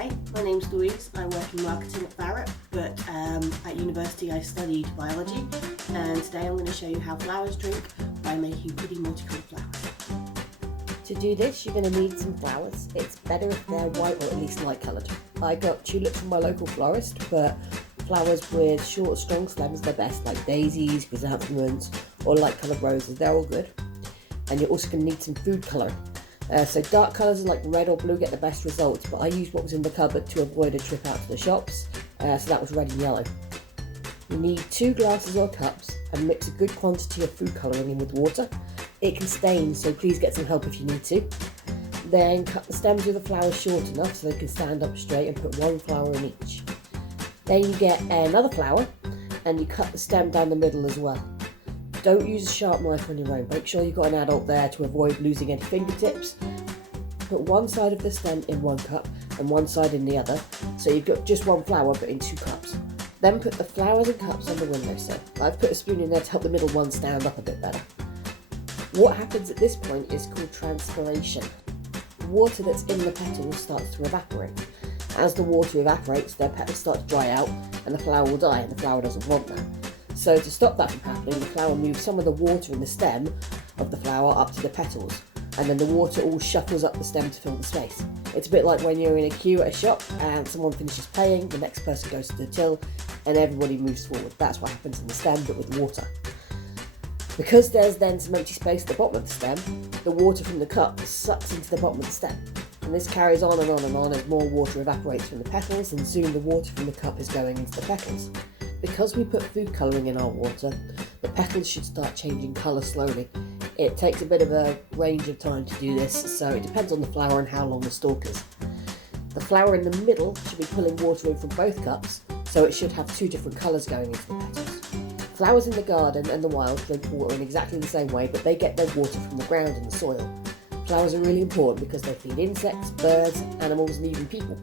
Hi, my name's Louise. I work in marketing at Farrat, but at university I studied biology, and today I'm going to show you how flowers drink by making pretty multicoloured flowers. To do this, you're going to need some flowers. It's better if they're white or at least light coloured. I got tulips from my local florist, but flowers with short, strong stems are best, like daisies, chrysanthemums, or light coloured roses. They're all good. And you're also going to need some food colour. So dark colours like red or blue get the best results, but I used what was in the cupboard to avoid a trip out to the shops, so that was red and yellow. You need 2 glasses or cups and mix a good quantity of food colouring in with water. It can stain, so please get some help if you need to. Then cut the stems of the flowers short enough so they can stand up straight and put 1 flower in each. Then you get another flower and you cut the stem down the middle as well. Don't use a sharp knife on your own. Make sure you've got an adult there to avoid losing any fingertips. Put one side of the stem in 1 cup and one side in the other, so you've got just 1 flower but in 2 cups. Then put the flowers and cups on the windowsill. I've put a spoon in there to help the middle one stand up a bit better. What happens at this point is called transpiration. The water that's in the petals starts to evaporate. As the water evaporates, their petals start to dry out and the flower will die, and the flower doesn't want that. So to stop that from happening, the flower moves some of the water in the stem of the flower up to the petals, and then the water all shuffles up the stem to fill the space. It's a bit like when you're in a queue at a shop and someone finishes paying, the next person goes to the till, and everybody moves forward. That's what happens in the stem, but with water. Because there's then some empty space at the bottom of the stem, the water from the cup sucks into the bottom of the stem. And this carries on and on and on as more water evaporates from the petals, and soon the water from the cup is going into the petals. Because we put food colouring in our water, the petals should start changing colour slowly. It takes a bit of a range of time to do this, so it depends on the flower and how long the stalk is. The flower in the middle should be pulling water in from both cups, so it should have 2 different colours going into the petals. Flowers in the garden and the wild drink water in exactly the same way, but they get their water from the ground and the soil. Flowers are really important because they feed insects, birds, animals, and even people.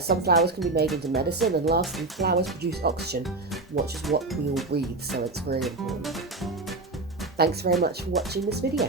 Some flowers can be made into medicine, and lastly, flowers produce oxygen, which is what we all breathe, so it's very important. Thanks very much for watching this video.